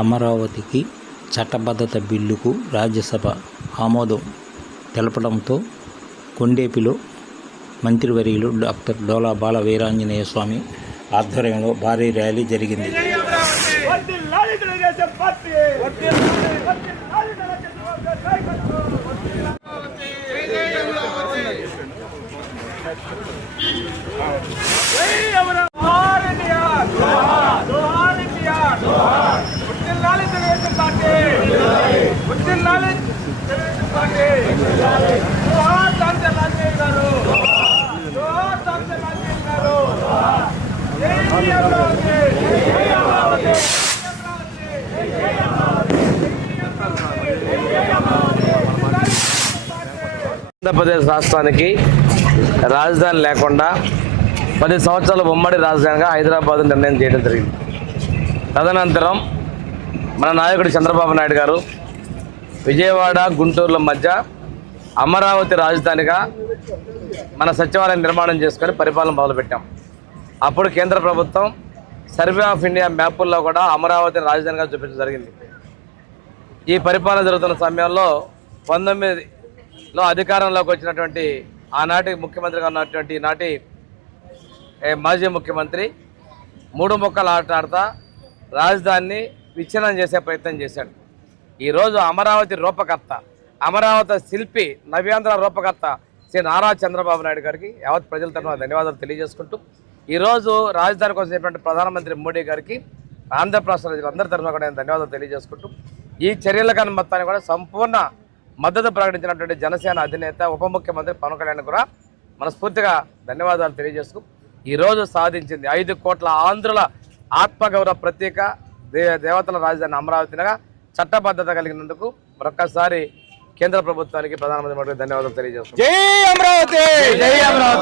అమరావతికి చట్టబద్ధత బిల్లుకు రాజ్యసభ ఆమోదం తెలపడంతో కొండేపిలో మంత్రివర్యులు డాక్టర్ డోలా బాల వీరాంజనేయ స్వామి ఆధ్వర్యంలో భారీ ర్యాలీ జరిగింది. ఆంధ్రప్రదేశ్ రాష్ట్రానికి రాజధాని లేకుండా 10 సంవత్సరాల ఉమ్మడి రాజధానిగా హైదరాబాద్ నిర్ణయం చేయడం జరిగింది. తదనంతరం మన నాయకుడు చంద్రబాబు నాయుడు గారు విజయవాడ గుంటూరుల మధ్య అమరావతి రాజధానిగా మన సచివాలయం నిర్మాణం చేసుకొని పరిపాలన మొదలుపెట్టాం. అప్పుడు కేంద్ర ప్రభుత్వం సర్వే ఆఫ్ ఇండియా మ్యాపుల్లో కూడా అమరావతిని రాజధానిగా చూపించడం జరిగింది. ఈ పరిపాలన జరుగుతున్న సమయంలో 19లో అధికారంలోకి వచ్చినటువంటి ఆనాటి ముఖ్యమంత్రిగా ఉన్నటువంటి నాటి మాజీ ముఖ్యమంత్రి 3 ముక్కలు ఆడుతా రాజధానిని విచ్ఛిన్నం చేసే ప్రయత్నం చేశాడు. ఈరోజు అమరావతి రూపకర్త, అమరావతి శిల్పి, నవ్యాంధ్ర రూపకర్త శ్రీ నారా చంద్రబాబు నాయుడు గారికి యావత్ ప్రజల తరఫున ధన్యవాదాలు తెలియజేసుకుంటూ, ఈరోజు రాజధాని కోసం చెప్పినట్టు ప్రధానమంత్రి మోడీ గారికి ఆంధ్రప్రదేశ్ ప్రజలందరి తరఫున కూడా నేను ధన్యవాదాలు తెలియజేసుకుంటూ, ఈ చర్యల మొత్తాన్ని కూడా సంపూర్ణ మద్దతు ప్రకటించినటువంటి జనసేన అధినేత ఉప ముఖ్యమంత్రి పవన్ కళ్యాణ్ కూడా మనస్ఫూర్తిగా ధన్యవాదాలు తెలియజేస్తూ, ఈరోజు సాధించింది 5 కోట్ల ఆంధ్రుల ఆత్మగౌరవ ప్రతీక దేవతల రాజధాని అమరావతిగా చట్టబద్ధత కలిగినందుకు మరొక్కసారి కేంద్ర ప్రభుత్వానికి ప్రధానమంత్రి ధన్యవాదాలు తెలియజేస్తున్నాను. జై అమరావతి, జై అమరావతి.